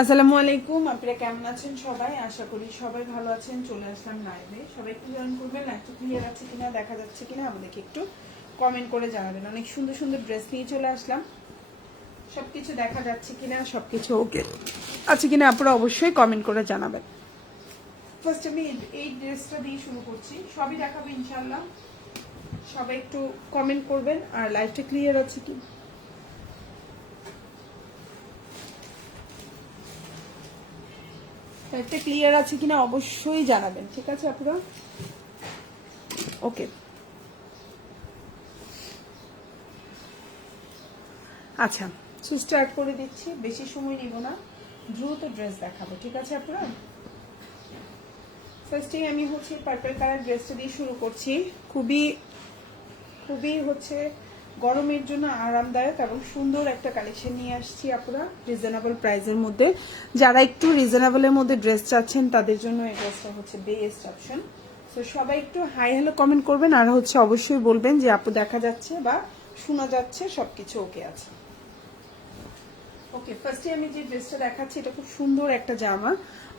আসসালামু আলাইকুম, আপনারা কেমন আছেন সবাই? আশা করি সবাই ভালো আছেন। চলে আসলাম লাইভে, সবাই একটু জয়েন করবেন। লাইভটা ক্লিয়ার আছে কিনা, দেখা যাচ্ছে কিনা আমাদেরকে একটু কমেন্ট করে জানাবেন। অনেক সুন্দর সুন্দর ড্রেস নিয়ে চলে আসলাম, সবকিছু দেখা যাচ্ছে কিনা, সবকিছু ওকে আছে কিনা আপনারা অবশ্যই কমেন্ট করে জানাবেন। ফার্স্ট আমি এই ড্রেসটা দিয়ে শুরু করছি, সবই দেখাবো ইনশাল্লাহ। সবাই একটু কমেন্ট করবেন আর লাইভটা ক্লিয়ার আছে কি। লাইভটা ক্লিয়ার আছে কিনা অবশ্যই জানাবেন, ঠিক আছে আপনারা? ওকে, আচ্ছা সো স্টার্ট করে দিচ্ছি, বেশি সময় নিব না, দ্রুত ড্রেস দেখাবো, ঠিক আছে আপনারা? ফার্স্টে আমি হচ্ছে পার্পল কালার ড্রেসটা দিয়ে শুরু করছি। খুবই খুবই হচ্ছে গরমের জন্য আরামদায়ক এবং সুন্দর একটা কালেকশন নিয়ে আসছি আপনারা রিজনেবল প্রাইসের মধ্যে। যারা একটু রিজনেবলের মধ্যে ড্রেস চাচ্ছেন তাদের জন্য এই ড্রেসটা হচ্ছে বেস্ট অপশন। তো সবাই একটু হাই হ্যালো কমেন্ট করবেন আর হচ্ছে অবশ্যই বলবেন যে আপু দেখা যাচ্ছে বা শোনা যাচ্ছে, সবকিছু ওকে আছে। ওকে, ফার্স্টে আমি যে ড্রেসটা দেখাচ্ছি এটা খুব সুন্দর একটা জামা,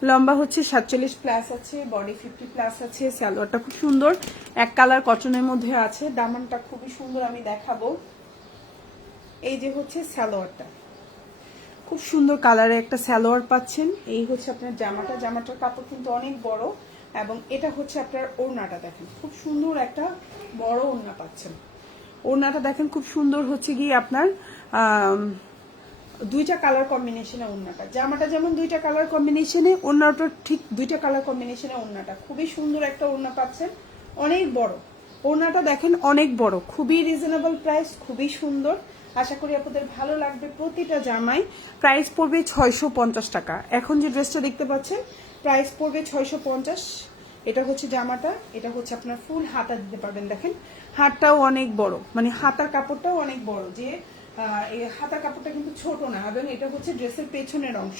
লম্বা হচ্ছে 47 প্লাস আছে, বডি 50 প্লাস আছে, সালোয়ারটা খুব সুন্দর এক কালার কটনের মধ্যে আছে, দামানটা খুবই সুন্দর আমি দেখাবো। এই যে হচ্ছে সালোয়ারটা, খুব সুন্দর কালারের একটা সালোয়ার পাচ্ছেন। এই হচ্ছে আপনার জামাটা, জামাটার কাপড় কিন্তু অনেক বড় এবং এটা হচ্ছে আপনার ওড়নাটা দেখেন, খুব সুন্দর একটা বড় ওড়না পাচ্ছেন। ওড়নাটা দেখেন খুব সুন্দর হচ্ছে গিয়ে আপনার দুইটা কালার কম্বিনেশনে ওড়নাটা, জামাটা যেমন দুইটা কালার কম্বিনেশনে, ওড়নাটা ঠিক দুইটা কালার কম্বিনেশনে ওড়নাটা, খুবই সুন্দর একটা ওড়না পাচ্ছেন, অনেক বড় ওড়নাটা দেখেন, অনেক বড়, খুবই রিজনেবল প্রাইস, খুবই সুন্দর। আশা করি আপনাদের ভালো লাগবে। প্রতিটা জামাই প্রাইস পড়বে 650 টাকা। এখন যে ড্রেসটা দেখতে পাচ্ছেন প্রাইস পড়বে 650। এটা হচ্ছে জামাটা, এটা হচ্ছে আপনার ফুল হাতা দিতে পারবেন, দেখেন হাতটাও অনেক বড়, মানে হাতার কাপড়টাও অনেক বড়, যে এই হাতার কাপড়টা কিন্তু ছোট না, এবং এটা হচ্ছে ড্রেসের পেছনের অংশ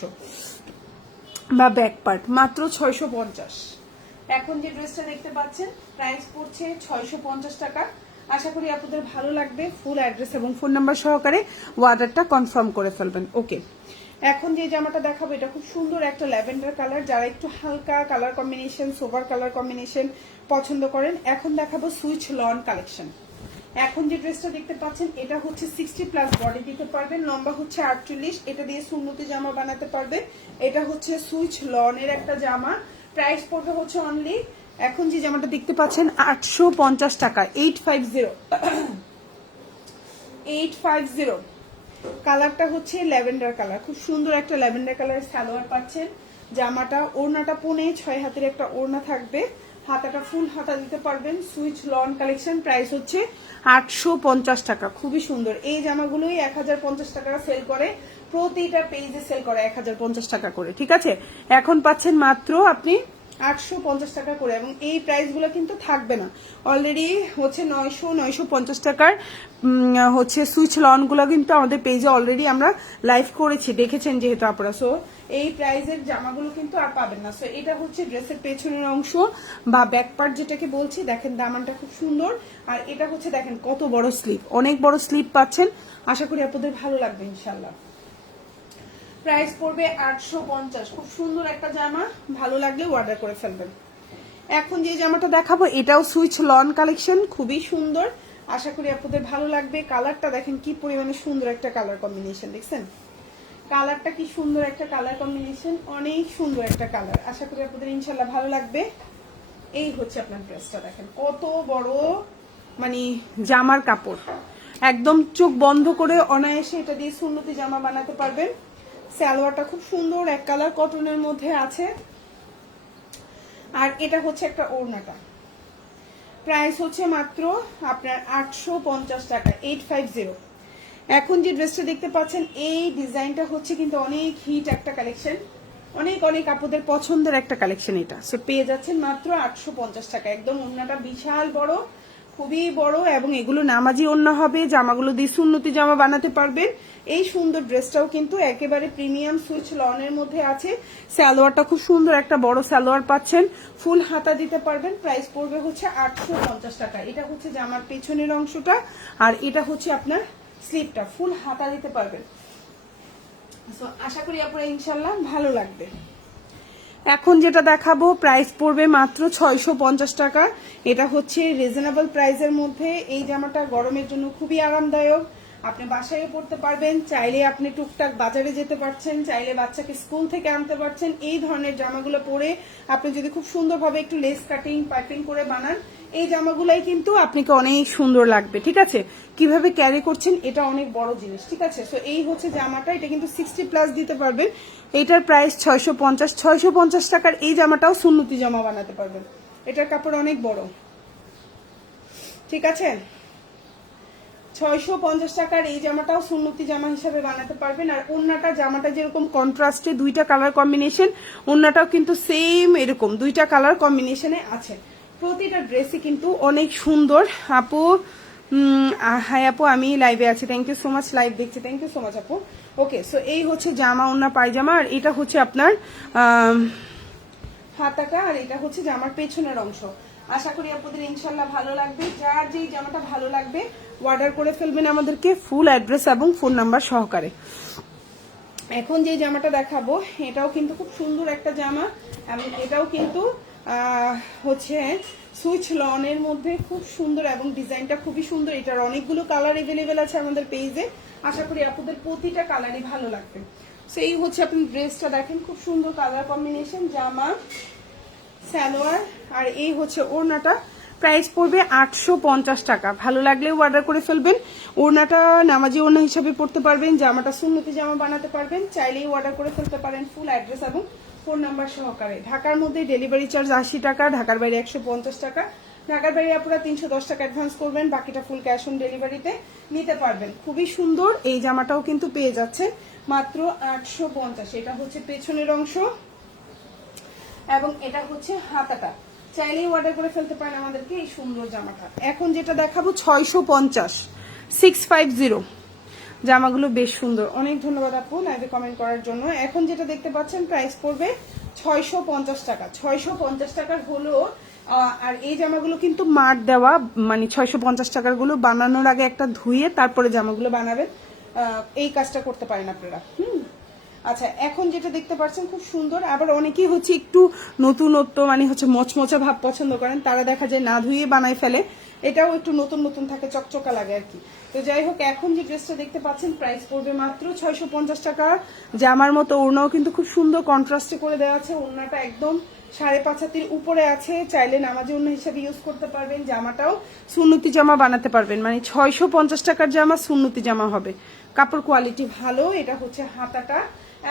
বা ব্যাক পার্ট, মাত্র 650। এখন যে ড্রেসটা দেখতে পাচ্ছেন প্রাইস পড়ছে 650 টাকা। আশা করি আপনাদের ভালো লাগবে। ফুল অ্যাড্রেস এবং ফোন নাম্বার সহকারে অর্ডারটা কনফার্ম করে ফেলবেন। ওকে, এখন যে জামাটা দেখাবো এটা খুব সুন্দর একটা ল্যাভেন্ডার কালার, যারা একটু হালকা colour combination, sober colour combination পছন্দ করেন। এখন দেখাবো সুইচ লন কালেকশন। এখন যে ড্রেসটা দেখতে পাচ্ছেন এটা হচ্ছে 60 প্লাস বডি দিতে পারবেন, লম্বা হচ্ছে 48, এটা দিয়ে সুন্নতি জামা বানাতে পারবে। এটা হচ্ছে সুইচ লনের একটা জামা, প্রাইস পড়বে হচ্ছে অনলি, এখন যে জামাটা দেখতে পাচ্ছেন 850 টাকা, 850 850। কালারটা হচ্ছে ল্যাভেন্ডার কালার, খুব সুন্দর একটা ল্যাভেন্ডার কালারের সালোয়ার পাচ্ছেন। জামাটা ওড়নাটা 6.5 হাতের একটা ওড়না থাকবে, হাতাটা ফুল হাতা দিতে পারবেন। সুইচ লন কালেকশন, প্রাইস হচ্ছে 850 টাকা, খুবই সুন্দর। এই জামাগুলোই 1050 টাকা সেল করে, প্রতিটা পেজে সেল করে 1050 টাকা করে, ঠিক আছে? এখন পাচ্ছেন মাত্র আপনি 850 টাকা করে, এবং এই প্রাইসগুলো কিন্তু থাকবে না। অলরেডি হচ্ছে 950 টাকার হচ্ছে সুইচ লনগুলো কিন্তু আমাদের পেজে অলরেডি আমরা লাইভ করেছি, দেখেছেন যেহেতু আপনারা। সো এই প্রাইজের জামাগুলো কিন্তু আর পাবেন না। সো এটা হচ্ছে ড্রেসের পেছনের অংশ বা ব্যাক পার্ট যেটাকে বলছি, দেখেন দামানটা খুব সুন্দর। আর এটা হচ্ছে দেখেন কত বড় স্লিপ, অনেক বড় স্লিপ পাচ্ছেন। আশা করি আপনাদের ভালো লাগবে ইনশাল্লাহ। প্রাইস পড়বে 850, খুব সুন্দর একটা জামা, ভালো লাগলে অর্ডার করে ফেলবেন। এখন যে জামাটা দেখাবো এটাও সুইচ লন কালেকশন, খুবই সুন্দর, আশা করি আপনাদের ভালো লাগবে। কালারটা দেখেন কি পরিমাণে সুন্দর একটা কালার কম্বিনেশন, দেখছেন কালারটা কি সুন্দর একটা কালার কম্বিনেশন, অনেক সুন্দর একটা কালার, আশা করি আপনাদের ইনশাল্লাহ ভালো লাগবে। এই হচ্ছে আপনার ড্রেসটা, দেখেন কত বড় মানে জামার কাপড়, একদম চোখ বন্ধ করে অনায়াসে এটা দিয়ে সুন্নতি জামা বানাতে পারবেন। সালোয়ারটা খুব সুন্দর এক কালার কটনের মধ্যে আছে, আর এটা হচ্ছে একটা ওড়নাটা, প্রাইস হচ্ছে মাত্র আপনার 850 টাকা, 850। এখন যে ড্রেসটা দেখতে পাচ্ছেন এই ডিজাইনটা হচ্ছে কিন্তু অনেক হিট একটা কালেকশন, অনেক অনেক আপুদের পছন্দের একটা কালেকশন এটা। সো পেয়ে যাচ্ছেন মাত্র 850 টাকা, একদম ওড়নাটা বিশাল বড়, খুবই বড়, এবং এগুলো নামাজি ওড়না হবে, জামাগুলো দিয়ে সুন্নতি জামা বানাতে পারবেন। এই সুন্দর ড্রেসটাও কিন্তু একেবারে প্রিমিয়াম সুইচ লনের মধ্যে আছে। সালোয়ারটা খুব সুন্দর একটা বড় সালোয়ার পাচ্ছেন, ফুল হাতা দিতে পারবেন, প্রাইস পড়বে হচ্ছে 850 টাকা। এটা হচ্ছে জামার পেছনের অংশটা, আর এটা হচ্ছে আপনার স্লিপটা, ফুল হাতা দিতে পারবেন। সো আশা করি আপনারা ইনশাল্লাহ ভালো লাগবে। এখন যেটা দেখাবো প্রাইস পড়বে মাত্র 650 টাকা। এটা হচ্ছে রিজনেবল প্রাইসের মধ্যে। এই জামাটা গরমের জন্য খুবই আরামদায়ক, আপনি বাসায় পড়তে পারবেন, চাইলে আপনি টুকটাক বাজারে যেতে পারছেন, চাইলে বাচ্চাকে স্কুল থেকে আনতে পারছেন। এই ধরনের জামাগুলো পরে আপনি যদি খুব সুন্দরভাবে একটু লেস কাটিং পাইপিং করে বানান, এই জামাগুলাই কিন্তু আপনাকে অনেক সুন্দর লাগবে। ঠিক আছে, কিভাবে ক্যারি করছেন এটা অনেক বড় জিনিস। ঠিক আছে, সো এই হচ্ছে জামাটা, এটা কিন্তু 60+ দিতে পারবেন। এটার প্রাইস 650 টাকার। এই জামাটাও সুন্নতি জামা বানাতে পারবেন, এটার কাপড় অনেক বড়। ঠিক আছে, 650 টাকার এই জামাটাও সুন্নতি জামা হিসাবে বানাতে পারবেন। আর ওন্নাটা, জামাটা যেরকম কন্ট্রাস্টে দুইটা কালার কম্বিনেশন, ওন্নাটাও কিন্তু সেম এরকম দুইটা কালার কম্বিনেশনে আছে। প্রতিটা ড্রেসই কিন্তু অনেক সুন্দর। আপু হাই আপু, আমি লাইভে আছি, thank you so much, live দেখছি, থ্যাংক ইউ সো মাচ আপু। ওকে, সো এই হচ্ছে জামা, ওন্না, পায়জামা। আর এটা হচ্ছে আপনার হাতাটা, আর এটা হচ্ছে জামার পেছনের অংশ। আশা করি আপনাদের ইনশাল্লাহ ভালো লাগবে। যার যেই জামাটা ভালো লাগবে অর্ডার করে ফেলবেন আমাদেরকে ফুল অ্যাড্রেস এবং ফোন নাম্বার সহকারে। এখন যে জামাটা দেখাবো এটাও কিন্তু খুব সুন্দর একটা জামা, এবং এটাও কিন্তু হচ্ছে সুইচ লনের মধ্যে খুব সুন্দর, এবং ডিজাইনটা খুবই সুন্দর। এটার অনেকগুলো কালার এভেলেবেল আছে আমাদের পেজে। আশা করি আপনাদের প্রতিটা কালারই ভালো লাগবে। সো এই হচ্ছে আপনি ড্রেসটা দেখেন, খুব সুন্দর কালার কম্বিনেশন, জামা সালোয়ার, আর এই হচ্ছে ওড়নাটা। প্রাইস পড়বে 850 টাকা। ভালো লাগলেও অর্ডার করে ফেলবেন। ওড়নাটা নামাজি ওড়না হিসাবে পড়তে পারবেন, জামাটা সুন্নতি জামা বানাতে পারবেন, চাইলেই অর্ডার করে ফেলতে পারেন ফুল অ্যাড্রেস এবং ফোন নাম্বার সহকারে। ঢাকার মধ্যে ডেলিভারি চার্জ 80 টাকা, ঢাকার বাইরে 150 টাকা। ঢাকার বাইরে আপনারা 310 টাকা অ্যাডভান্স করবেন, বাকিটা ফুল ক্যাশ অন ডেলিভারিতে নিতে পারবেন। খুবই সুন্দর এই জামাটাও কিন্তু পেয়ে যাচ্ছে মাত্র 850। এটা হচ্ছে পেছনের অংশ এবং এটা হচ্ছে হাতাটা, চাইলেই অর্ডার করে ফেলতে পারেন আমাদেরকে এই সুন্দর জামাটা। এখন যেটা দেখাবো 650, 650 জামাগুলো বেশ সুন্দর। অনেক ধন্যবাদ আপু লাইভে কমেন্ট করার জন্য। এখন যেটা দেখতে পাচ্ছেন প্রাইস পড়বে 650 টাকা। 650 টাকার হলো, আর এই জামাগুলো কিন্তু মার দেওয়া, মানে 650 টাকার গুলো বানানোর আগে একটা ধুয়ে তারপরে জামাগুলো বানাবেন, এই কাজটা করতে পারেন আপনারা। আচ্ছা, এখন যেটা দেখতে পাচ্ছেন খুব সুন্দর। আবার অনেকেই হচ্ছে একটু নতুনত্ব, মানে হচ্ছে মচমচা ভাব পছন্দ করেন, তারা দেখা যায় না ধুয়ে বানাই ফেলে, এটাও একটু নতুন নতুন থাকে, চকচকা লাগে আর কি। তো যাই হোক, এখন যে ড্রেসটা দেখতে পাচ্ছেন প্রাইস পড়বে মাত্র 650 টাকা। জামার মতো ওড়নাও কিন্তু খুব সুন্দর কন্ট্রাস্টে করে দেওয়া আছে। ওড়নাটা একদম 5.5 হাতের উপরে আছে, চাইলে নামাজি ওড়না হিসেবে ইউজ করতে পারবেন। জামাটাও সুন্নতি জামা বানাতে পারবেন, মানে 650 টাকার জামা সুন্নতি জামা হবে। কাপড় কোয়ালিটি ভালো। এটা হচ্ছে হাতাটা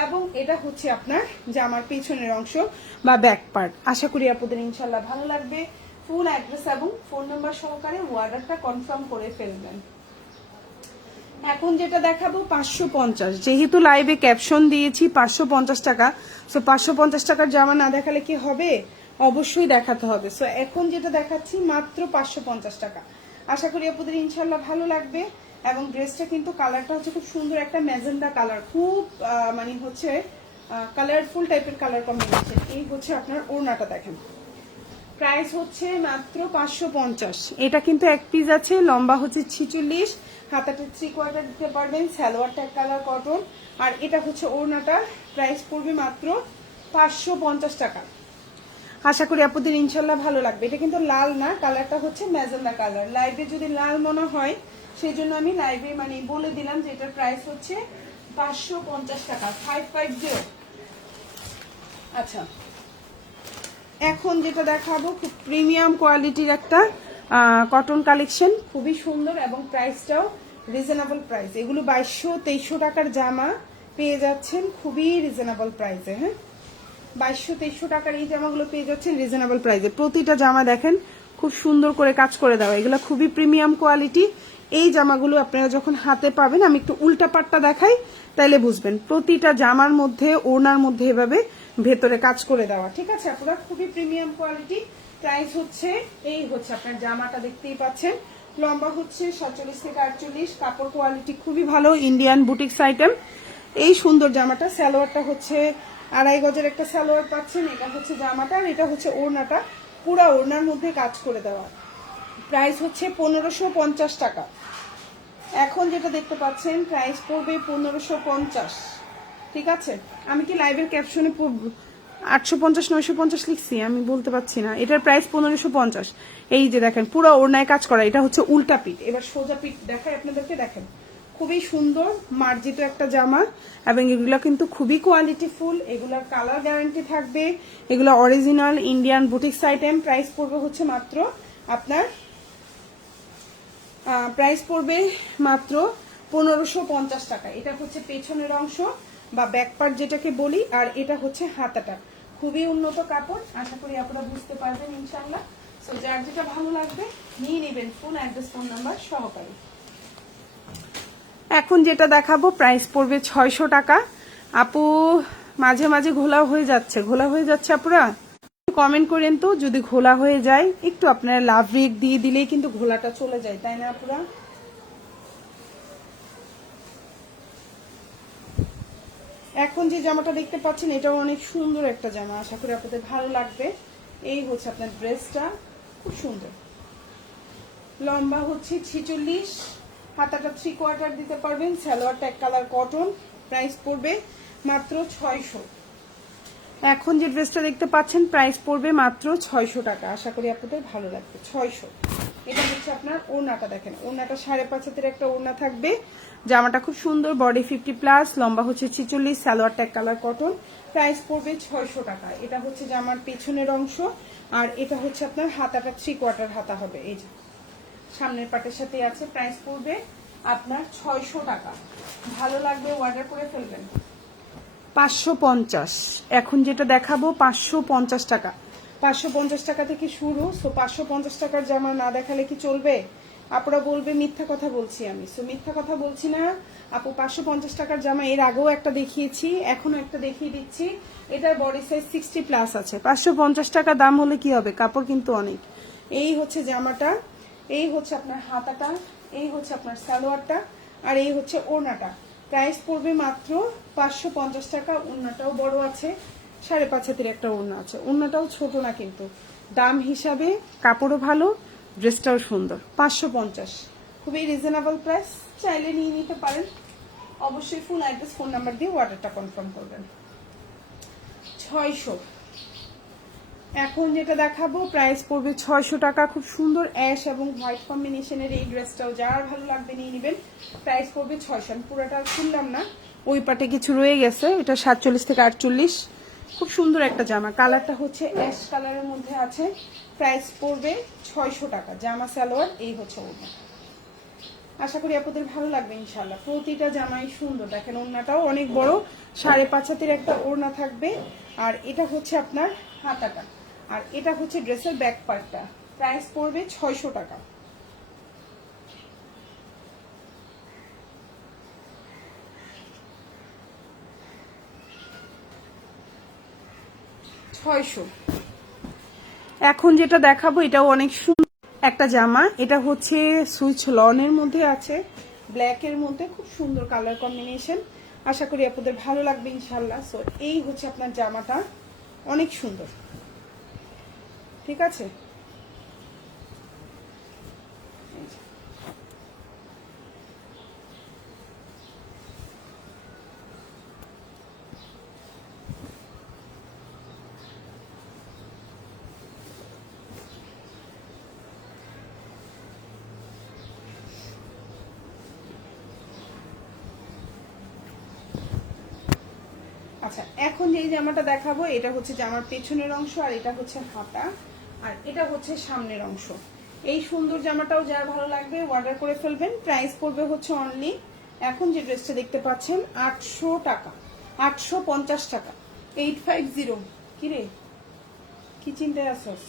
এবং এটা হচ্ছে আপনার জামার পেছনের অংশ বা ব্যাক পার্ট। আশা করি আপনাদের ইনশাল্লাহ ভালো লাগবে। ফুল অ্যাড্রেস এবং ফোন নাম্বার সহকারে অর্ডারটা কনফার্ম করে ফেলবেন। এখন যেটা দেখাবো 550, যেহেতু লাইভে ক্যাপশন দিয়েছি 550 টাকা, সো 550 টাকার জামা না দেখালে কি হবে, অবশ্যই দেখাতে হবে। সো এখন যেটা দেখাচ্ছি মাত্র 550 টাকা। আশা করি আপনাদের ইনশাল্লাহ ভালো লাগবে। এবং ড্রেসটা কিন্তু কালারটা হচ্ছে খুব সুন্দর একটা ম্যাজেন্ডা কালার, খুব মানে হচ্ছে কালারফুল টাইপের কালার কম্বিনেশন। এই হচ্ছে আপনার ওড়নাটা দেখেন, প্রাইস হচ্ছে মাত্র 550। এটা কিন্তু এক পিস আছে, লম্বা হচ্ছে 46, হাতাটা 3/4 দিতে পারবেন, সালোয়ারটা কালার কটন, আর এটা হচ্ছে ওড়নাটা। প্রাইস পড়বে মাত্র 550 টাকা। আশা করি আপনাদের ইনশাল্লাহ ভালো লাগবে। এটা কিন্তু লাল না, কালারটা হচ্ছে ম্যাজেন্ডা কালার। লাইভে যদি লাল মনে হয় সেই জন্য আমি লাইভে মানে বলে দিলাম যে এটার প্রাইস হচ্ছে 550 টাকা, 550। আচ্ছা, এখন যেটা দেখাবো খুব প্রিমিয়াম কোয়ালিটির একটা কটন কালেকশন, খুবই সুন্দর এবং প্রাইসটাও রিজনেবল প্রাইস। এগুলো 2200-2300 টাকার জামা পেয়ে যাচ্ছেন খুবই রিজনেবল প্রাইসে। হ্যাঁ, 2200-2300 টাকার এই জামাগুলো পেয়ে যাচ্ছেন রিজনেবল প্রাইসে। প্রতিটা জামা দেখেন খুব সুন্দর করে কাজ করে দেওয়া, এগুলো খুবই প্রিমিয়াম কোয়ালিটি। এই জামাগুলো আপনারা যখন হাতে পাবেন, আমি একটু উল্টা পাটটা দেখাই তাইলে বুঝবেন। প্রতিটা জামার মধ্যে ওড়নার মধ্যে এভাবে ভেতরে কাজ করে দেওয়া। ঠিক আছে, আপনারা খুবই প্রিমিয়াম কোয়ালিটি। প্রাইস হচ্ছে এই হচ্ছে আপনার জামাটা দেখতেই পাচ্ছেন, লম্বা হচ্ছে 47 থেকে 48, কাপড় কোয়ালিটি খুবই ভালো, ইন্ডিয়ান বুটিক্স আইটেম। এই সুন্দর জামাটা, সালোয়ারটা হচ্ছে 2.5 গজের একটা সালোয়ার পাচ্ছেন। এটা হচ্ছে জামাটা, আর এটা হচ্ছে ওড়নাটা, পুরা ওড়নার মধ্যে কাজ করে দেওয়া। প্রাইস হচ্ছে 1550 টাকা। এখন যেটা দেখতে পাচ্ছেন প্রাইস পড়বে 1550। ঠিক আছে, আমি কি লাইভের ক্যাপশনে 850 950 লিখছি, আমি বলতে পারছি না। এটার প্রাইস 1550। এই যে দেখেন পুরো ওড়নায় কাজ করা, এটা হচ্ছে উল্টা পিঠ। এবার সোজা পিঠ দেখাই আপনাদেরকে, দেখেন খুবই সুন্দর মার্জিত একটা জামা, এবং এগুলো কিন্তু খুবই কোয়ালিটিফুল, এগুলার কালার গ্যারান্টি থাকবে, এগুলো original Indian boutiques item. Price পড়বে হচ্ছে মাত্র আপনার 1550 টাকা। এটা হচ্ছে পেছনের অংশ বা ব্যাক পার্ট যেটাকে বলি, আর এটা হচ্ছে হাতাটা। খুবই উন্নত কাপড়, আশা করি আপনারা বুঝতে পারবেন ইনশাল্লাহ। সো যার যেটা ভালো লাগবে নিয়ে নেবেন, ফোন অ্যাড্রেস ফোন নাম্বার সহকারে। এখন যেটা দেখাবো প্রাইস পড়বে 600 টাকা। আপু মাঝে মাঝে ঘোলা হয়ে যাচ্ছে আপুরা, কমেন্ট করেন তো, যদি ঘোলা হয়ে যায় একটু আপনারা লাভ রেক দিয়ে দিলেই কিন্তু ঘোলাটা চলে যায়, তাই না আপুরা? এখন যে জামাটা দেখতে পাচ্ছেন এটাও অনেক সুন্দর একটা জামা, আশা করি আপনাদের ভালো লাগবে। এই হচ্ছে আপনার ড্রেসটা, খুব সুন্দর। লম্বা হচ্ছে 46, হাতাটা 3/4 দিতে পারবেন, সালোয়ারটা এক কালার কটন। প্রাইস পড়বে মাত্র 600। এখন যে ড্রেসটা দেখতে পাচ্ছেন প্রাইস পড়বে মাত্র 600 টাকা, আশা করি আপনাদের ভালো লাগবে। 600। এটা হচ্ছে আপনার ওড়নাটা, দেখেন ওড়নাটা 5.5 হাতের একটা ওড়না থাকবে। জামাটা খুব সুন্দর, বডি 50+, লম্বা হচ্ছে 46, সালোয়ারটা এক কালার কটন। প্রাইস পড়বে 600 টাকা। এটা হচ্ছে জামার পেছনের অংশ, আর এটা হচ্ছে আপনার হাতাটা 3/4 হাতা হবে, এই যে সামনের পাটের সাথে আছে। প্রাইস পড়বে আপনার 600 টাকা। ভালো লাগবে অর্ডার করে ফেলবেন। 550। এখন যেটা দেখাবো 550 টাকা। 550 টাকা থেকে শুরু। সো 550 টাকার জামা না দেখালে কি চলবে? আপনারা বলবে মিথ্যা কথা বলছি আমি। সো মিথ্যা কথা বলছি না আপু। 550 টাকার জামা এর আগেও একটা দেখিয়েছি, এখনো একটা দেখিয়ে দিচ্ছি। এটার বডি সাইজ 60+ আছে। 550 টাকা দাম হলে কি হবে, কাপড় কিন্তু অনেক। এই হচ্ছে জামাটা, এই হচ্ছে আপনার হাতাটা, এই হচ্ছে আপনার সালোয়ারটা, আর এই হচ্ছে ওড়নাটা। প্রাইস পড়বে মাত্র 550 টাকা। ওড়নাটাও বড় আছে, 5.5 হাতের একটা ওড়না আছে। ওড়নাটাও ছোট না কিন্তু, দাম হিসাবে কাপড়ও ভালো, ড্রেসটাও সুন্দর। 550 খুবই রিজনেবল প্রাইস, চাইলে নিয়ে নিতে পারেন। অবশ্যই ফুল অ্যাড্রেস ফোন নাম্বার দিয়ে অর্ডারটা কনফার্ম করবেন। 600। এখন যেটা দেখাবো প্রাইস পড়বে 600 টাকা। খুব সুন্দর অ্যাশ এবং হোয়াইট কম্বিনেশনের এই ড্রেসটাও যার ভালো লাগবে নিয়ে নেবেন। প্রাইস পড়বে 600। আমি পুরোটা খুললাম না, ওই পাটে কিছু রয়ে গেছে। এটা 47 থেকে 48। খুব সুন্দর একটা জামা, কালারটা হচ্ছে অ্যাশ কালারের মধ্যে আছে। প্রাইস পড়বে 600 টাকা। জামা সালোয়ার, এই হচ্ছে ওড়না। আশা করি আপনাদের ভালো লাগবে ইনশাল্লাহ। প্রতিটা জামাই সুন্দর, দেখেন ওড়নাটাও অনেক বড়, 5.5 হাতের একটা ওড়না থাকবে। আর এটা হচ্ছে আপনার হাতাটা, আর এটা হচ্ছে ড্রেসের ব্যাক পার্টটা। প্রাইস পড়বে 600 টাকা। 600। এখন যেটা দেখাবো এটাও অনেক সুন্দর একটা জামা। এটা হচ্ছে সুইচ লনের মধ্যে আছে, ব্ল্যাকের মধ্যে, খুব সুন্দর কালার কম্বিনেশন। আশা করি আপনাদের ভালো লাগবে ইনশাল্লাহ। সো এই হচ্ছে আপনার জামাটা, অনেক সুন্দর। ঠিক আছে, আচ্ছা এখন যে জামাটা দেখাবো এটা হচ্ছে জামার পেছনের অংশ, আর এটা হচ্ছে হাতা, আর এটা হচ্ছে সামনের অংশ। এই সুন্দর জামাটাও যার ভালো লাগবে অর্ডার করে ফেলবেন। প্রাইস পড়বে হচ্ছে অনলি, এখন যে ড্রেসটা দেখতে পাচ্ছেন 800 টাকা, 850 টাকা। 850 কিরে কি চিন্তায় আসস?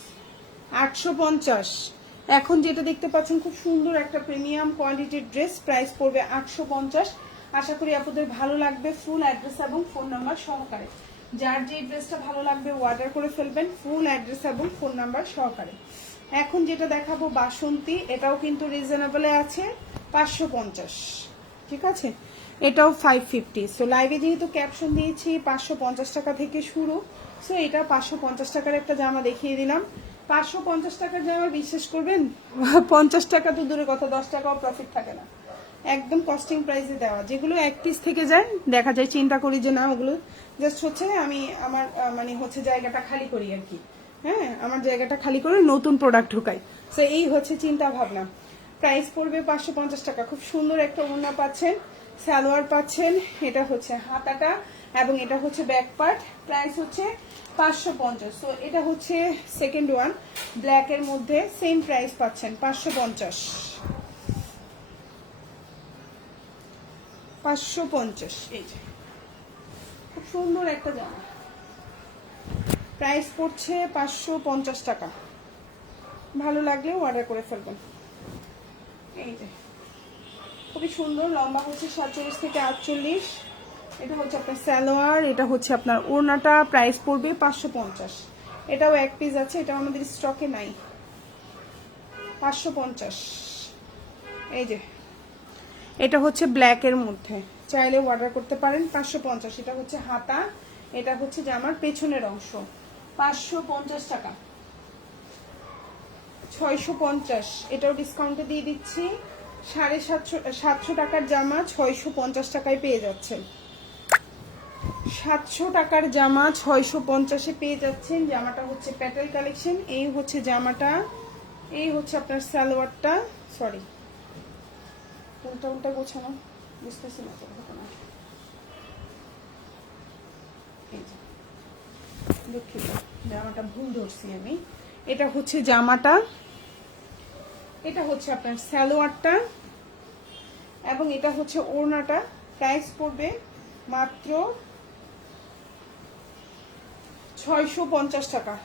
850। এখন যেটা দেখতে পাচ্ছেন খুব সুন্দর একটা প্রিমিয়াম কোয়ালিটির ড্রেস, প্রাইস পড়বে 850। আশা করি আপনাদের ভালো লাগবে। ফুল অ্যাড্রেস এবং ফোন নাম্বার সহকারে, যার যে ড্রেসটা ভালো লাগবে অর্ডার করে ফেলবেন, ফুল অ্যাড্রেস এবং ফোন নাম্বার সহকারে। এখন যেটা দেখাবো বাসন্তী, এটাও কিন্তু রিজনেবলে আছে, 550। ঠিক আছে, এটাও 550। সো লাইভে যেহেতু ক্যাপশন দিয়েছি 550 টাকা থেকে শুরু, সো এটা 550 টাকার একটা জামা দেখিয়ে দিলাম। 550 টাকার জামা বিশ্বাস করবেন 50 টাকা তো দূরে কথা, 10 টাকাও প্রফিট থাকে না। একদম কস্টিং প্রাইসে দেওয়া, যেগুলো এক পিস থেকে যায় দেখা যায় চিন্তা করি যে না ওগুলো জাস্ট হচ্ছে আমি আমার মানে হচ্ছে জায়গাটা খালি করি আর কি। হ্যাঁ, আমার জায়গাটা খালি করে নতুন প্রোডাক্ট ঢুকাই। সো এই হচ্ছে চিন্তা ভাবনা। প্রাইস পড়বে 550 টাকা। খুব সুন্দর একটা ওড়না পাচ্ছেন, সালোয়ার পাচ্ছেন, এটা হচ্ছে হাতাটা এবং এটা হচ্ছে ব্যাক পার্ট। প্রাইস হচ্ছে 550। তো এটা হচ্ছে সেকেন্ড ওয়ান, ব্ল্যাকের মধ্যে সেম প্রাইস পাচ্ছেন 550। 550 এই যে খুব সুন্দর একটা জামা, প্রাইস পড়ছে 550 টাকা। ভালো লাগলে অর্ডার করে ফেলবেন। এই যে খুবই সুন্দর, লম্বা হচ্ছে 47 থেকে 48। এটা হচ্ছে আপনার সালোয়ার, এটা হচ্ছে আপনার ওড়নাটা। প্রাইস পড়বে 550। এটাও এক পিস আছে, এটাও আমাদের স্টকে নাই। 550। এই যে এটা হচ্ছে ব্ল্যাকের মধ্যে, চাইলে অর্ডার করতে পারেন। 550। এটা হচ্ছে হাতা, এটা হচ্ছে জামার পেছনের অংশ। 550 টাকা। 650, এটাও ডিসকাউন্টে দিয়ে দিচ্ছি। 750 টাকার জামা 650 টাকায় পেয়ে যাচ্ছেন। 700 টাকার জামা 650-এ পেয়ে যাচ্ছেন। জামাটা হচ্ছে প্যাটেল কালেকশন। এই হচ্ছে জামাটা, এই হচ্ছে আপনার সালোয়ারটা। সরি, উল্টা উল্টা গোছানো, বুঝতেছি না তো ঘটনা। দুঃখিত, জামাটা ভুল ধরছি আমি। এটা হচ্ছে জামাটা, এটা হচ্ছে আপনার সালোয়ারটা এবং এটা হচ্ছে ওড়নাটা। প্রাইস পড়বে মাত্র 650 টাকা।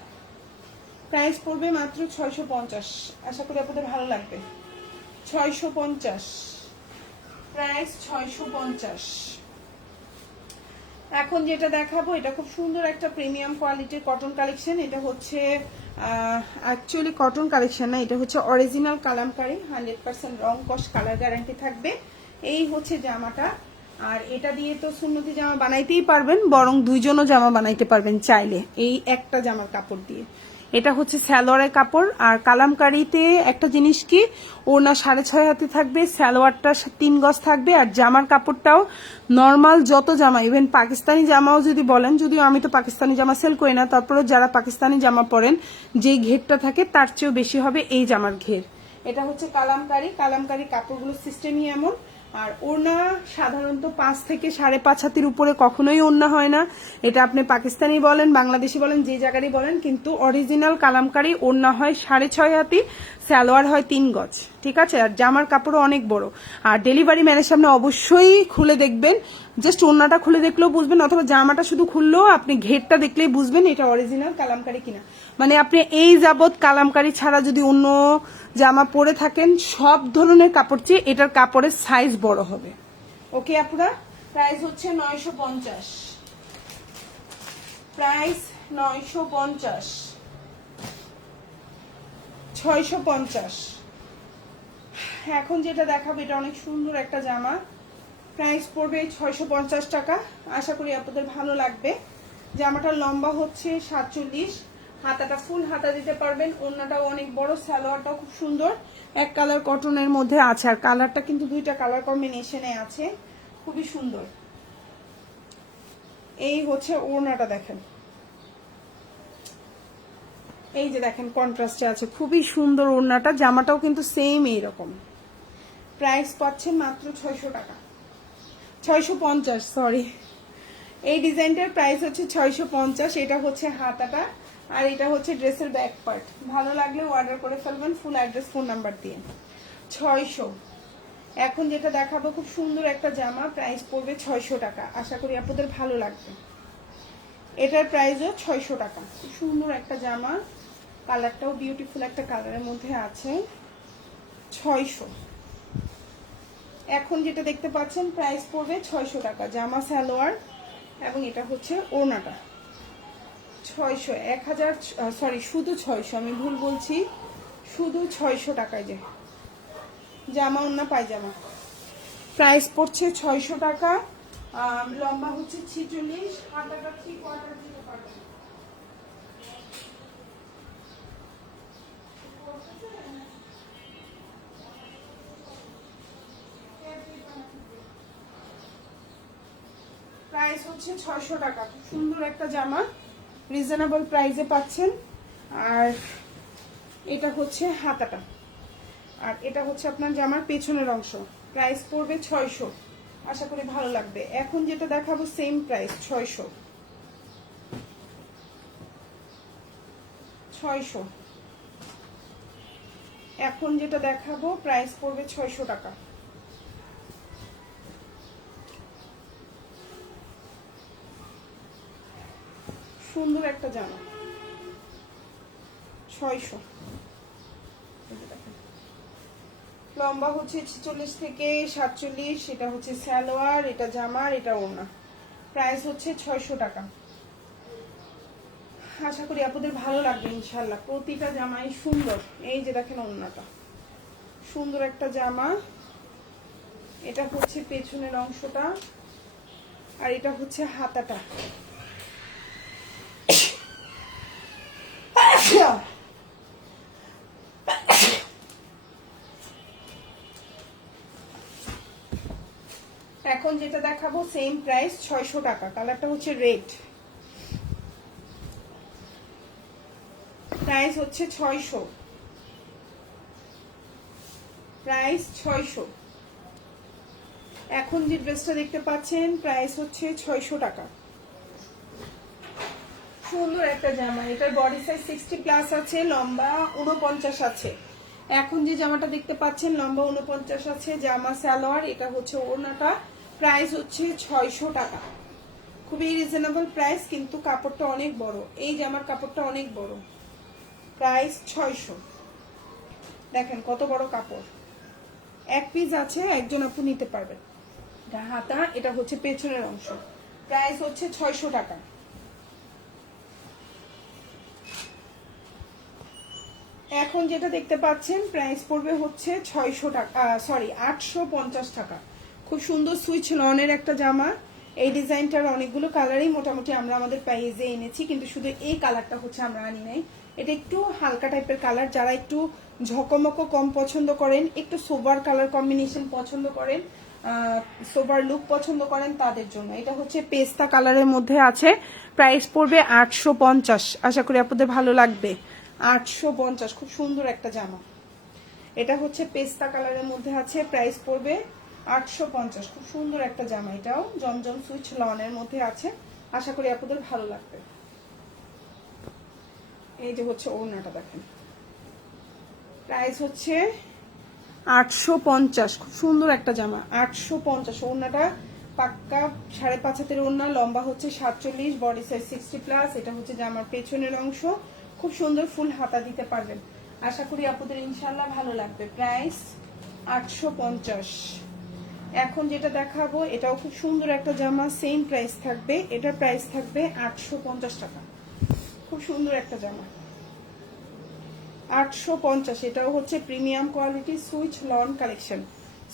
প্রাইস পড়বে মাত্র 650। আশা করি আপনাদের ভালো লাগবে। 650, প্রাইস 650। এখন যেটা দেখাবো এটা খুব সুন্দর একটা প্রিমিয়াম কোয়ালিটির কটন কালেকশন। এটা হচ্ছে অ্যাকচুয়ালি কটন কালেকশন না, এটা হচ্ছে অরিজিনাল কালামকারী, 100% রং কস কালার গ্যারান্টি থাকবে। এই হচ্ছে জামাটা। আর এটা দিয়ে তো সুন্নতি জামা বানাইতেই পারবেন, বরং দুইজনও জামা বানাইতে পারবেন চাইলে এই একটা জামার কাপড় দিয়ে। এটা হচ্ছে সালোয়ারের কাপড়। আর কালামকারীতে একটা জিনিস কি, ওড়না 6.5 হাতে থাকবে, সালোয়ারটা 3 গজ থাকবে। আর জামার কাপড়টাও নর্মাল যত জামা, ইভেন পাকিস্তানি জামাও যদি বলেন, যদিও আমি তো পাকিস্তানি জামা সেল করি না, তারপরেও যারা পাকিস্তানি জামা পরেন যেই ঘেরটা থাকে তার চেয়েও বেশি হবে এই জামার ঘের। এটা হচ্ছে কালামকারী। কালামকারী কাপড়গুলোর সিস্টেমই এমন। আর ওড়না সাধারণত 5 থেকে 5.5 হাতের উপরে কখনোই ওড়না হয় না। এটা আপনি পাকিস্তানি বলেন, বাংলাদেশি বলেন, যে জায়গারই বলেন, কিন্তু অরিজিনাল কালামকারী ওড়না হয় 6.5 হাতি, সালোয়ার হয় 3 গজ। ঠিক আছে? আর জামার কাপড়ও অনেক বড়। আর ডেলিভারি ম্যানের সামনে অবশ্যই খুলে দেখবেন, জাস্ট ওড়নাটা খুলে দেখলেও বুঝবেন, অথবা জামাটা শুধু খুললেও আপনি ঘেরটা দেখলেই বুঝবেন এটা অরিজিনাল কালামকারী কিনা। মানে আপনি এই যাবৎ কালামকারী ছাড়া যদি অন্য জামা পরে থাকেন, সব ধরনের কাপড় চেয়ে এটার কাপড়ের সাইজ বড় হবে। ওকে আপুরা, প্রাইস হচ্ছে 950। প্রাইস 950। 650। এখন যেটা দেখাবো এটা অনেক সুন্দর একটা জামা, প্রাইস পড়বে 650 টাকা। আশা করি আপনাদের ভালো লাগবে। জামাটার লম্বা হচ্ছে 47, হাতাটা ফুল হাতা দিতে পারবেন, ওড়নাটাও অনেক বড়, সালোয়ারটাও খুব সুন্দর, এক কালার কটনের মধ্যে আছে। আর কালারটা কিন্তু দুইটা কালার কম্বিনেশনে আছে, খুবই সুন্দর। এই হচ্ছে ওড়নাটা, দেখেন এই যে দেখেন কন্ট্রাস্টে আছে, খুবই সুন্দর ওড়নাটা। জামাটাও কিন্তু সেম এইরকম। প্রাইস পাচ্ছেন মাত্র 600 টাকা, 650, সরি। এই ডিজাইনটার প্রাইস হচ্ছে 650। এটা হচ্ছে হাতাটা আর এটা হচ্ছে ড্রেসের ব্যাক পার্ট। ভালো লাগলে অর্ডার করে ফেলবেন ফুল অ্যাড্রেস ফোন নাম্বার দিয়ে। 600। এখন যেটা দেখাবো খুব সুন্দর একটা জামা, প্রাইস পড়বে 600 টাকা। আশা করি আপনাদের ভালো লাগবে। এটার প্রাইসও 600 টাকা। খুব সুন্দর একটা জামা, কালারটাও বিউটিফুল একটা কালারের মধ্যে আছে। 600। এখন যেটা দেখতে পাচ্ছেন প্রাইস পড়বে 600 টাকা। জামা সালোয়ার এবং এটা হচ্ছে ওড়নাটা। 600, 1000, সরি শুধু 600, আমি ভুল বলছি, শুধু 600 টাকায় যে জামা ওড়না পায়জামা। প্রাইস পড়ছে 600 টাকা। লম্বা হচ্ছে 46, হাতাটা 3/4 দিতে পারবেন। হচ্ছে 600 টাকা। খুব সুন্দর একটা জামা, রিজনেবল প্রাইসে পাচ্ছেন। আর এটা হচ্ছে হাতাটা, আর এটা হচ্ছে আপনার জামার পেছনের অংশ। প্রাইস পড়বে 600। আশা করি ভালো লাগবে। এখন যেটা দেখাবো সেম প্রাইস 600। এখন যেটা দেখাবো প্রাইস পড়বে 600 টাকা। সুন্দর একটা জামা, 600। লম্বা হচ্ছে 46 থেকে 47, এটা হচ্ছে সালোয়ার, এটা জামার, এটা ওড়না। প্রাইস হচ্ছে 600 টাকা। আশা করি আপনাদের ভালো লাগবে ইনশাল্লাহ। প্রতিটা জামাই সুন্দর। এই যে দেখেন ওড়নাটা, সুন্দর একটা জামা। এটা হচ্ছে পেছনের অংশটা, আর এটা হচ্ছে হাতাটা। এখন যেটা দেখাবো সেম প্রাইস 600 টাকা। কালারটা হচ্ছে রেড। প্রাইস হচ্ছে 600। প্রাইস 600। এখন যে ড্রেসটা দেখতে পাচ্ছেন প্রাইস হচ্ছে 600 টাকা। সুন্দর একটা জামা, এটার বডি সাইজ 60 প্লাস আছে, লম্বা 49 আছে। এখন যে জামাটা দেখতে পাচ্ছেন লম্বা 49 আছে, জামা সালোয়ার, এটা হচ্ছে ওড়নাটা। প্রাইস হচ্ছে 600 টাকা। খুবই রিজনেবল প্রাইস, কিন্তু কাপড়টা অনেক বড়। এই জামার কাপড়টা অনেক বড়। প্রাইস 600। দেখেন কত বড় কাপড়। এক পিস আছে, একজন আপু নিতে পারবেন। এটা হাতা, এটা হচ্ছে পেছনের অংশ। প্রাইস হচ্ছে 600 টাকা। এখন যেটা দেখতে পাচ্ছেন প্রাইস পড়বে হচ্ছে 600 টাকা, সরি 850 টাকা। খুব সুন্দর সুইচ লনের একটা জামা। এই ডিজাইনটার অনেকগুলো কালারই মোটামুটি আমরা আমাদের পেজে এনেছি, কিন্তু শুধু এই কালারটা হচ্ছে আমরা আনি নাই। এটা একটু হালকা টাইপের কালার। যারা একটু ঝকমকো কম পছন্দ করেন, একটু সোবার কালার কম্বিনেশন পছন্দ করেন, সোবার লুক পছন্দ করেন, তাদের জন্য। এটা হচ্ছে পেস্তা কালারের মধ্যে আছে। প্রাইস পড়বে 850। আশা করি আপনাদের ভালো লাগবে। 850। খুব সুন্দর একটা জামা। এটা হচ্ছে পেস্তা কালারের মধ্যে আছে। প্রাইস পড়বে 850। খুব সুন্দর একটা জামা। এটাও জমজম সুইচ লনের মধ্যে আছে। আশা করি আপনাদের ভালো লাগবে। এই যে হচ্ছে ওড়নাটা দেখেন। প্রাইস হচ্ছে 850। খুব সুন্দর একটা জামা, 850। ওড়নাটা পাক্কা 5.5 হাতের ওড়না, লম্বা হচ্ছে 47, বডি সাইজ 60 প্লাস। এটা হচ্ছে জামার পেছনের অংশ। খুব সুন্দর ফুল হাতা দিতে পারবেন। আশা করি আপনাদের ইনশাল্লাহ ভালো লাগবে। প্রাইস 850। এখন যেটা দেখাবো এটাও খুব সুন্দর একটা জামা, সেম প্রাইস থাকবে। এটার প্রাইস থাকবে 850 টাকা। খুব সুন্দর একটা জামা, 850। এটাও হচ্ছে premium quality switch loan collection.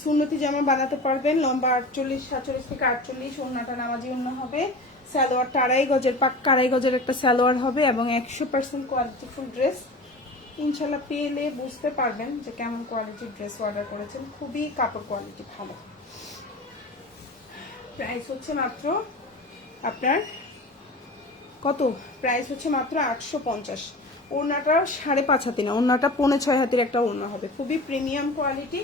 সুন্নতি জামা বানাতে পারবেন। লম্বা 48, 47 থেকে 48। ওড়নাটা নামাজি ওড়না হবে। সালোয়ারটা 2.5 গজের, পাক্কা 2.5 গজের একটা সালোয়ার হবে, এবং 100% কোয়ালিটি ফুল ড্রেস। ইনশাল্লাহ পেলে বুঝতে পারবেন যে কেমন কোয়ালিটির ড্রেস অর্ডার করেছেন। খুবই কাপড় কোয়ালিটি ভালো। প্রাইস হচ্ছে মাত্র আপনার কত? প্রাইস হচ্ছে মাত্র 850। ওড়নাটা 5.5 হাতি না, ওড়নাটা 5.5 হাতির একটা ওড়না হবে। খুবই প্রিমিয়াম কোয়ালিটি।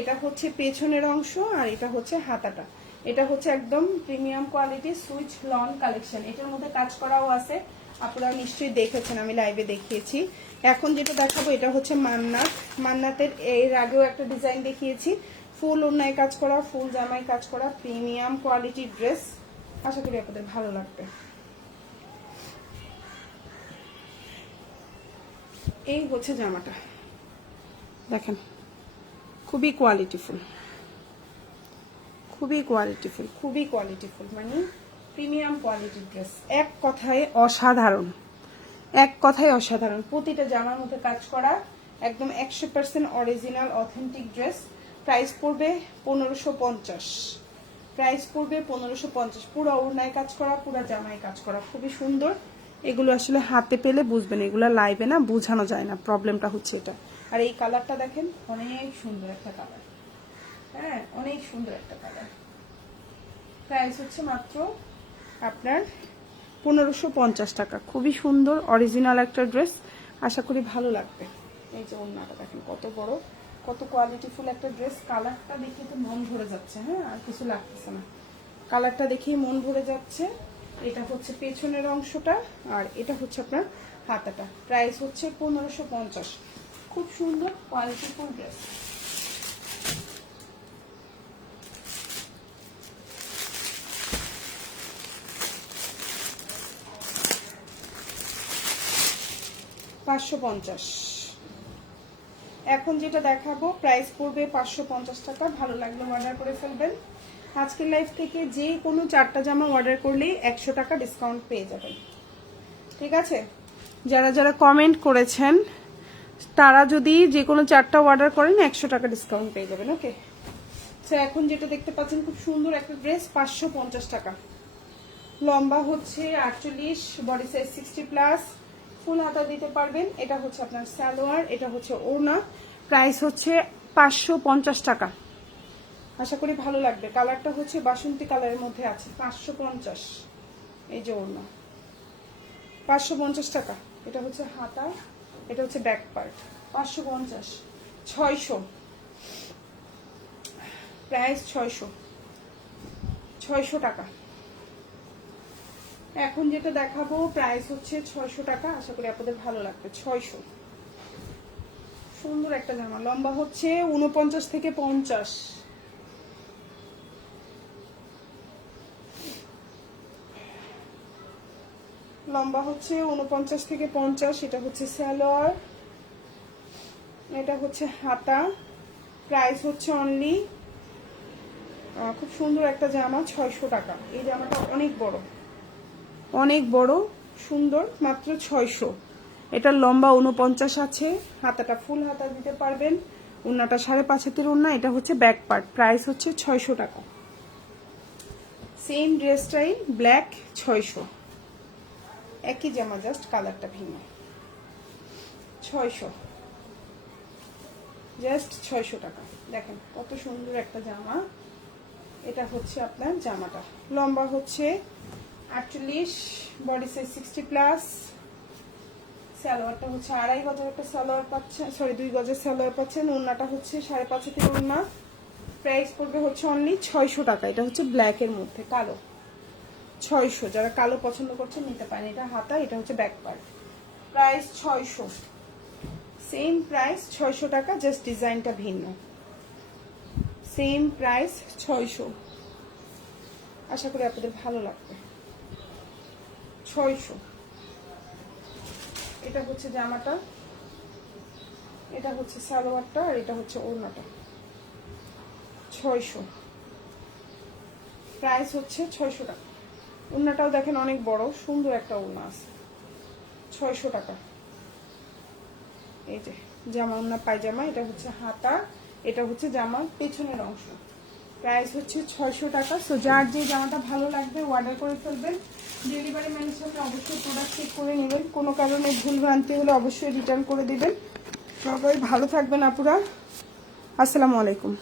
এটা হচ্ছে পেছনের অংশ, আর এটা হচ্ছে হাতাটা। এটা হচ্ছে একদম premium quality switch loan collection. এটার মধ্যে কাজ করাও আছে, আপনারা নিশ্চয়ই দেখেছেন, আমি লাইভে দেখিয়েছি। এখন যেটা দেখাবো এটা হচ্ছে মান্নাত। মান্নাতের এর আগেও একটা ডিজাইন দেখিয়েছি। ফুল ওড়নায় কাজ করা, ফুল জামায় কাজ করা, প্রিমিয়াম কোয়ালিটির ড্রেস। আশা করি আপনাদের ভালো লাগবে। এই হচ্ছে জামাটা দেখেন, খুবই কোয়ালিটিফুল, খুবই কোয়ালিটিফুল, খুবই কোয়ালিটিফুল, মানে প্রিমিয়াম কোয়ালিটির ড্রেস। এক কথায় অসাধারণ, এক কথায় অসাধারণ। প্রতিটা জামার মধ্যে কাজ করা, একদম 100% অরিজিনাল অথেন্টিক ড্রেস। প্রাইস পড়বে 1550। প্রাইস পড়বে 1550। পুরো ওড়নায় কাজ করা, পুরো জামায় কাজ করা, খুবই সুন্দর। এগুলো আসলে হাতে পেলে বুঝবেন, এগুলো লাইভে না বোঝানো যায় না, প্রবলেমটা হচ্ছে এটা। আর এই কালারটা দেখেন, অনেক সুন্দর একটা কালার। হ্যাঁ, অনেক সুন্দর একটা কালার। প্রাইস হচ্ছে মাত্র আপনার 1550 টাকা। খুবই সুন্দর অরিজিনাল একটা ড্রেস, আশা করি ভালো লাগবে। এই যে ওড়নাটা দেখেন কত বড়, কত কোয়ালিটিফুল একটা ড্রেস। কালারটা দেখে তো মন ভরে যাচ্ছে, হ্যাঁ আর কিছু লাগতেছে না, কালারটা দেখেই মন ভরে যাচ্ছে। এটা হচ্ছে পেছনের অংশটা, আর এটা হচ্ছে আপনার হাতাটা। প্রাইস হচ্ছে 1550। খুব সুন্দর কোয়ালিটিফুল ড্রেস। $550। এখন যেটা দেখাবো প্রাইস পড়বে 550 টাকা। ভালো লাগলে অর্ডার করে ফেলবেন। আজকের লাইভ থেকে যে কোনো 4টা জামা অর্ডার করলেই 100 টাকা ডিসকাউন্ট পেয়ে যাবেন, ঠিক আছে? যারা যারা কমেন্ট করেছেন তারা যদি যে কোনো 4টা অর্ডার করেন 100 টাকা ডিসকাউন্ট পেয়ে যাবেন, ওকে? তো এখন যেটা দেখতে পাচ্ছেন খুব সুন্দর একটা ড্রেস, 550 টাকা। লম্বা হচ্ছে 48, বডি সাইজ 60+, ফুল হাতা দিতে পারবেন। এটা হচ্ছে আপনার সালোয়ার, এটা হচ্ছে ওড়না। প্রাইস হচ্ছে 550 টাকা। আশা করি ভালো লাগবে। কালারটা হচ্ছে বাসন্তী কালারের মধ্যে আছে। 550। এই যে ওড়না, 550 টাকা। এটা হচ্ছে হাতা, এটা হচ্ছে ব্যাক পার্ট। 550। 600 প্রাইস, 600 টাকা। এখন যেটা দেখাবো প্রাইস হচ্ছে 600 টাকা। আশা করি আপনাদের ভালো লাগবে। 600। সুন্দর একটা জামা, লম্বা হচ্ছে 49 থেকে 50। লম্বা হচ্ছে 49 থেকে 50। এটা হচ্ছে সালোয়ার, এটা হচ্ছে হাতা। প্রাইস হচ্ছে অনলি, খুব সুন্দর একটা জামা, 600 টাকা। এই জামাটা অনেক বড়, অনেক বড়, সুন্দর, মাত্র 600। এটা লম্বা 49 আছে, হাতাটা ফুল হাতা দিতে পারবেন। ওড়নাটা 5.5 হাতের ওড়না। এটা হচ্ছে ব্যাক পার্ট। প্রাইস হচ্ছে 600 টাকা। সেম ড্রেসটাই ব্ল্যাক, 600। একই জামা, জাস্ট কালারটা ভিন্ন। 600, জাস্ট 600 টাকা। দেখেন কত সুন্দর একটা জামা। এটা হচ্ছে আপনার জামাটা, লম্বা হচ্ছে 48, বডি সাইজ 60+। সালোয়ারটা হচ্ছে 2.5 গজের একটা সালোয়ার পাচ্ছেন, সরি 2 গজের সালোয়ার পাচ্ছেন। ওড়নাটা হচ্ছে 5.5 হাতের ওড়না। প্রাইস পড়বে হচ্ছে অনলি 600 টাকা। এটা হচ্ছে ব্ল্যাকের মধ্যে কালো, 600। যারা কালো পছন্দ করছেন নিতে পারেন। এটা হাতা, এটা হচ্ছে back part. Price 600, same price 600 টাকা, জাস্ট ডিজাইনটা ভিন্ন। Same price 600। আশা করি আপনাদের ভালো লাগবে। 600। এটা হচ্ছে জামাটা, এটা হচ্ছে সালোয়ারটা, আর এটা হচ্ছে ওড়নাটা। 600, প্রাইস হচ্ছে 600 টাকা। ওড়নাটাও দেখেন অনেক বড়, সুন্দর একটা ওড়না আছে। 600 টাকা। এই যে জামা, ওড়না পায়জামা। এটা হচ্ছে হাতা, এটা হচ্ছে জামার পেছনের অংশ। প্রাইস হচ্ছে 600 টাকা। সো যার যে জামাটা ভালো লাগবে অর্ডার করে ফেলবেন। ডেলিভারি ম্যানের সাথে অবশ্যই প্রোডাক্ট চেক করে নেবেন। কোনো কারণে ভুল ভ্রান্তি হলে অবশ্যই রিটার্ন করে দিবেন। সবাই ভালো থাকবেন আপুরা। আসসালামু আলাইকুম।